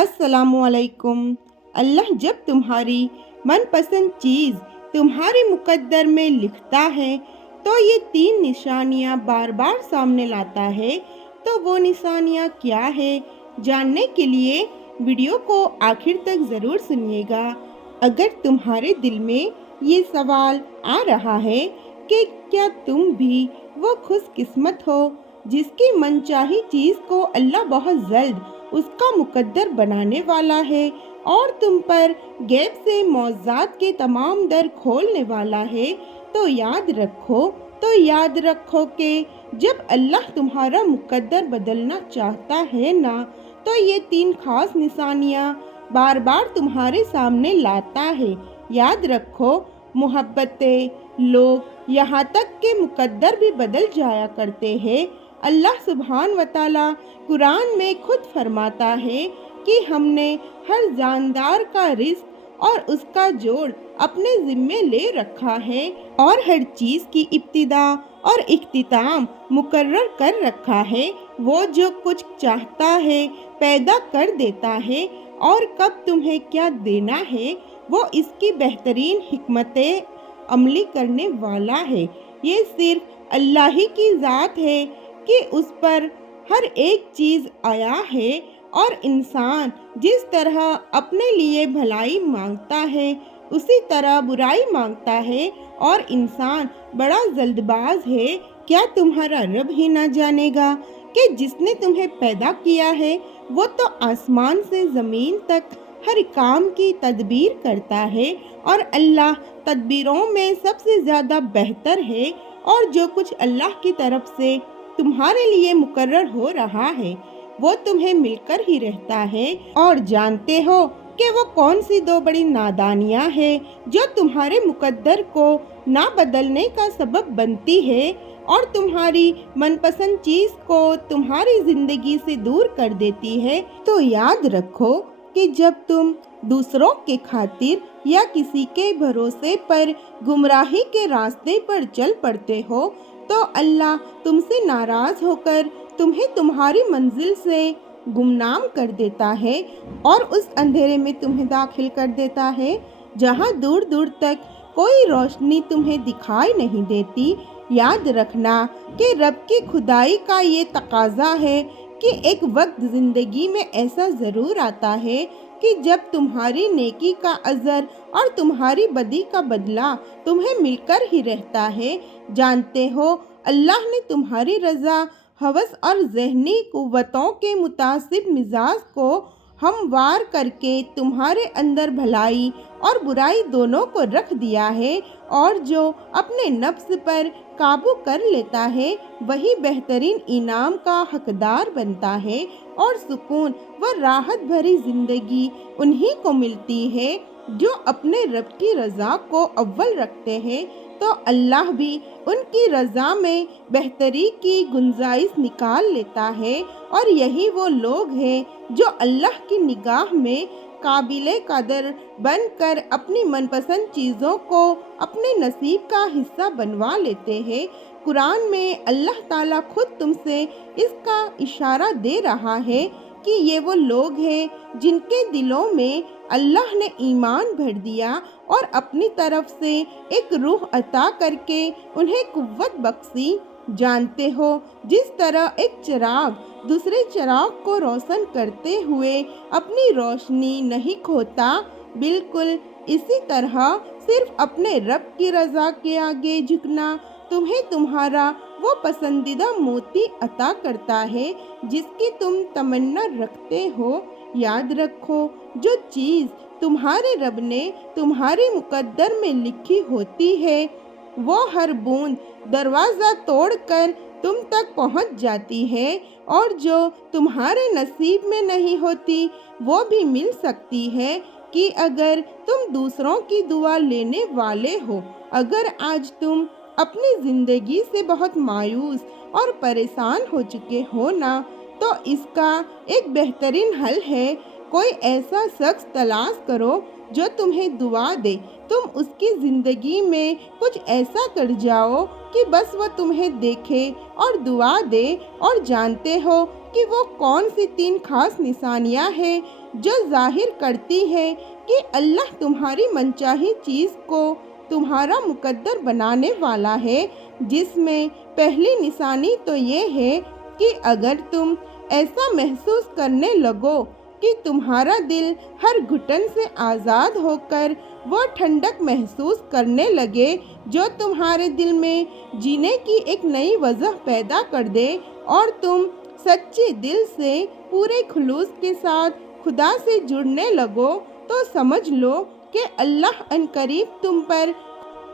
अस्सलामु अलैकुम। अल्लाह जब तुम्हारी मनपसंद चीज़ तुम्हारे मुकद्दर में लिखता है तो ये 3 निशानियाँ बार बार सामने लाता है। तो वो निशानियाँ क्या है, जानने के लिए वीडियो को आखिर तक ज़रूर सुनिएगा। अगर तुम्हारे दिल में ये सवाल आ रहा है कि क्या तुम भी वो खुशकिस्मत हो जिसकी मनचाही चीज़ को अल्लाह बहुत जल्द उसका मुकद्दर बनाने वाला है और तुम पर गैब से मौज़ात के तमाम दर खोलने वाला है, तो याद रखो कि जब अल्लाह तुम्हारा मुकद्दर बदलना चाहता है ना, तो ये 3 खास निशानियाँ बार बार तुम्हारे सामने लाता है। याद रखो, मोहब्बतें, लोग, यहाँ तक के मुकद्दर भी बदल जाया करते हैं। अल्लाह सुब्हान व तआला कुरान में खुद फरमाता है कि हमने हर जानदार का रिस्क और उसका जोड़ अपने ज़िम्मे ले रखा है और हर चीज़ की इब्तिदा और इख्तिताम मुकर्रर कर रखा है। वो जो कुछ चाहता है पैदा कर देता है और कब तुम्हें क्या देना है वो इसकी बेहतरीन हिकमतें अमली करने वाला है। ये सिर्फ अल्लाह ही की ज़ात है कि उस पर हर एक चीज़ आया है और इंसान जिस तरह अपने लिए भलाई मांगता है उसी तरह बुराई मांगता है और इंसान बड़ा जल्दबाज है। क्या तुम्हारा रब ही ना जानेगा कि जिसने तुम्हें पैदा किया है वो तो आसमान से ज़मीन तक हर काम की तदबीर करता है और अल्लाह तदबीरों में सबसे ज़्यादा बेहतर है। और जो कुछ अल्लाह की तरफ से तुम्हारे लिए मुकर्रर हो रहा है वो तुम्हें मिलकर ही रहता है। और जानते हो कि वो कौन सी 2 बड़ी नादानियाँ हैं जो तुम्हारे मुकद्दर को ना बदलने का सबब बनती है और तुम्हारी मनपसंद चीज़ को तुम्हारी ज़िंदगी से दूर कर देती है। तो याद रखो कि जब तुम दूसरों के खातिर या किसी के भरोसे पर गुमराही के रास्ते पर चल पड़ते हो तो अल्लाह तुमसे नाराज़ होकर तुम्हें तुम्हारी मंजिल से गुमनाम कर देता है और उस अंधेरे में तुम्हें दाखिल कर देता है जहां दूर दूर तक कोई रोशनी तुम्हें दिखाई नहीं देती। याद रखना कि रब की खुदाई का ये तकाजा है कि एक वक्त ज़िंदगी में ऐसा ज़रूर आता है कि जब तुम्हारी नेकी का अजर और तुम्हारी बदी का बदला तुम्हें मिलकर ही रहता है। जानते हो, अल्लाह ने तुम्हारी रज़ा, हवस और ज़हनी कुव्वतों के मुतासिब मिजाज को हमवार करके तुम्हारे अंदर भलाई और बुराई दोनों को रख दिया है और जो अपने नफ्स पर काबू कर लेता है वही बेहतरीन इनाम का हकदार बनता है और सुकून व राहत भरी ज़िंदगी उन्हीं को मिलती है जो अपने रब की रज़ा को अव्वल रखते हैं। तो अल्लाह भी उनकी रज़ा में बेहतरी की गुंजाइश निकाल लेता है और यही वो लोग हैं जो अल्लाह की निगाह में काबिले कदर बनकर अपनी मनपसंद चीज़ों को अपने नसीब का हिस्सा बनवा लेते हैं। कुरान में अल्लाह ताला खुद तुमसे इसका इशारा दे रहा है कि ये वो लोग हैं जिनके दिलों में अल्लाह ने ईमान भर दिया और अपनी तरफ से एक रूह अता करके उन्हें कुव्वत बख्शी। जानते हो, जिस तरह एक चिराग दूसरे चिराग को रोशन करते हुए अपनी रोशनी नहीं खोता, बिल्कुल इसी तरह सिर्फ अपने रब की रज़ा के आगे झुकना तुम्हें तुम्हारा वो पसंदीदा मोती अता करता है जिसकी तुम तमन्ना रखते हो। याद रखो, जो चीज़ तुम्हारे रब ने तुम्हारे मुकद्दर में लिखी होती है वो हर बूंद दरवाज़ा तोड़कर तुम तक पहुंच जाती है और जो तुम्हारे नसीब में नहीं होती वो भी मिल सकती है कि अगर तुम दूसरों की दुआ लेने वाले हो। अगर आज तुम अपनी ज़िंदगी से बहुत मायूस और परेशान हो चुके हो ना, तो इसका एक बेहतरीन हल है, कोई ऐसा शख्स तलाश करो जो तुम्हें दुआ दे। तुम उसकी ज़िंदगी में कुछ ऐसा कर जाओ कि बस वह तुम्हें देखे और दुआ दे। और जानते हो, کہ وہ کون سی 3 خاص نشانیاں ہیں جو ظاہر کرتی ہے کہ اللہ تمہاری منچاہی چیز کو تمہارا مقدر بنانے والا ہے، جس میں پہلی نشانی تو یہ ہے کہ اگر تم ایسا محسوس کرنے لگو کہ تمہارا دل ہر گھٹن سے آزاد ہو کر وہ ٹھنڈک محسوس کرنے لگے جو تمہارے دل میں جینے کی ایک نئی وجہ پیدا کر دے، اور تم سچے دل سے پورے خلوص کے ساتھ خدا سے جڑنے لگو، تو سمجھ لو کہ اللہ عنقریب تم پر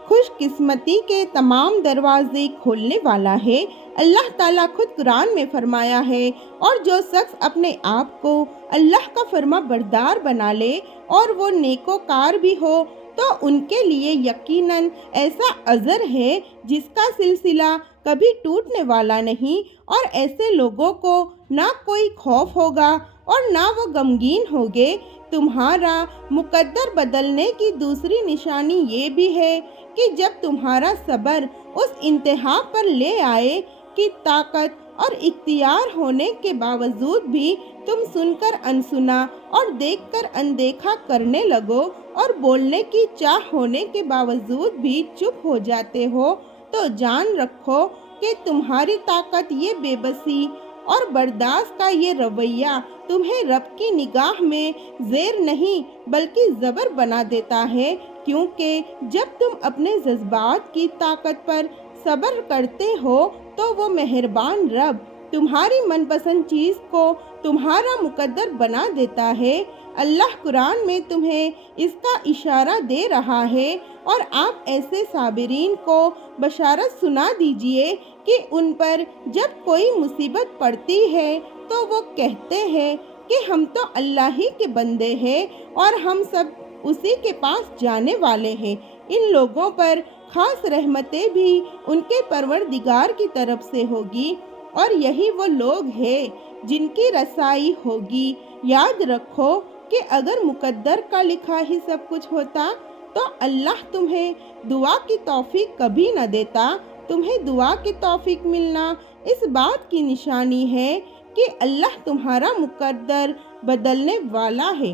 خوش قسمتی کے تمام دروازے کھولنے والا ہے۔ اللہ تعالیٰ خود قرآن میں فرمایا ہے، اور جو شخص اپنے آپ کو اللہ کا فرما بردار بنا لے اور وہ نیکوکار بھی ہو تو ان کے لیے یقیناً ایسا اجر ہے جس کا سلسلہ کبھی ٹوٹنے والا نہیں، اور ایسے لوگوں کو نہ کوئی خوف ہوگا اور نہ وہ غمگین ہوگے۔ تمہارا مقدر بدلنے کی دوسری نشانی یہ بھی ہے کہ جب تمہارا صبر اس انتہا پر لے آئے کہ طاقت اور اختیار ہونے کے باوجود بھی تم سن کر انسنا اور دیکھ کر اندیکھا کرنے لگو، اور بولنے کی چاہ ہونے کے باوجود بھی چپ ہو جاتے ہو، تو جان رکھو کہ تمہاری طاقت یہ بے بسی اور برداشت کا یہ رویہ تمہیں رب کی نگاہ میں زیر نہیں بلکہ زبر بنا دیتا ہے، کیونکہ جب تم اپنے جذبات کی طاقت پر صبر کرتے ہو تو وہ مہربان رب تمہاری من پسند چیز کو تمہارا مقدر بنا دیتا ہے۔ اللہ قرآن میں تمہیں اس کا اشارہ دے رہا ہے، اور آپ ایسے صابرین کو بشارت سنا دیجئے کہ ان پر جب کوئی مصیبت پڑتی ہے تو وہ کہتے ہیں کہ ہم تو اللہ ہی کے بندے ہیں اور ہم سب اسی کے پاس جانے والے ہیں۔ ان لوگوں پر خاص رحمتیں بھی ان کے پروردگار کی طرف سے ہوگی، اور یہی وہ لوگ ہیں جن کی رسائی ہوگی۔ یاد رکھو کہ اگر مقدر کا لکھا ہی سب کچھ ہوتا تو اللہ تمہیں دعا کی توفیق کبھی نہ دیتا۔ تمہیں دعا کی توفیق ملنا اس بات کی نشانی ہے کہ اللہ تمہارا مقدر بدلنے والا ہے۔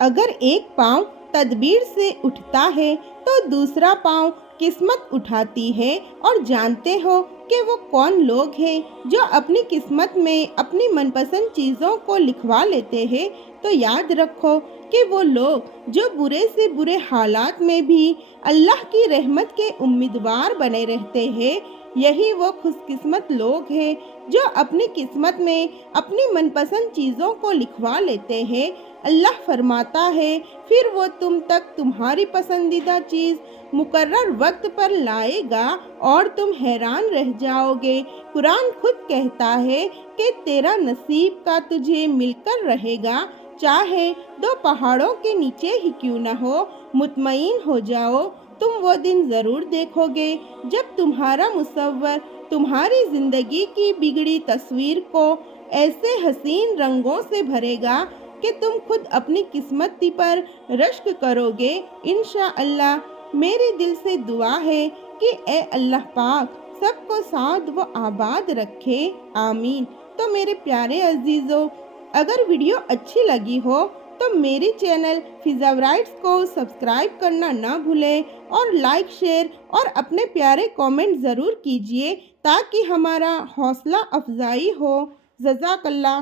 اگر ایک پاؤں تدبیر سے اٹھتا ہے تو دوسرا پاؤں قسمت اٹھاتی ہے، اور جانتے ہو کہ وہ کون لوگ ہیں جو اپنی قسمت میں اپنی من پسند چیزوں کو لکھوا لیتے ہیں؟ تو یاد رکھو کہ وہ لوگ جو برے سے برے حالات میں بھی اللہ کی رحمت کے امیدوار بنے رہتے ہیں، یہی وہ خوش قسمت لوگ ہیں جو اپنی قسمت میں اپنی من پسند چیزوں کو لکھوا لیتے ہیں۔ اللہ فرماتا ہے، پھر وہ تم تک تمہاری پسندیدہ چیز مقرر وقت پر لائے گا اور تم حیران رہ جاؤ گے۔ قرآن خود کہتا ہے کہ تیرا نصیب کا تجھے مل کر رہے گا، چاہے 2 پہاڑوں کے نیچے ہی کیوں نہ ہو۔ مطمئن ہو جاؤ، تم وہ دن ضرور دیکھو گے جب تمہارا مصور تمہاری زندگی کی بگڑی تصویر کو ایسے حسین رنگوں سے بھرے گا کہ تم خود اپنی قسمتی پر رشک کرو گے۔ انشاءاللہ میری دل سے دعا ہے کہ اے اللہ پاک سب کو سعد و آباد رکھے، آمین۔ تو میرے پیارے عزیزوں، اگر ویڈیو اچھی لگی ہو تو میری چینل فضا برائٹس کو سبسکرائب کرنا نہ بھولیں، اور لائک، شیئر اور اپنے پیارے کامنٹ ضرور کیجیے تاکہ ہمارا حوصلہ افزائی ہو۔ جزاک اللہ۔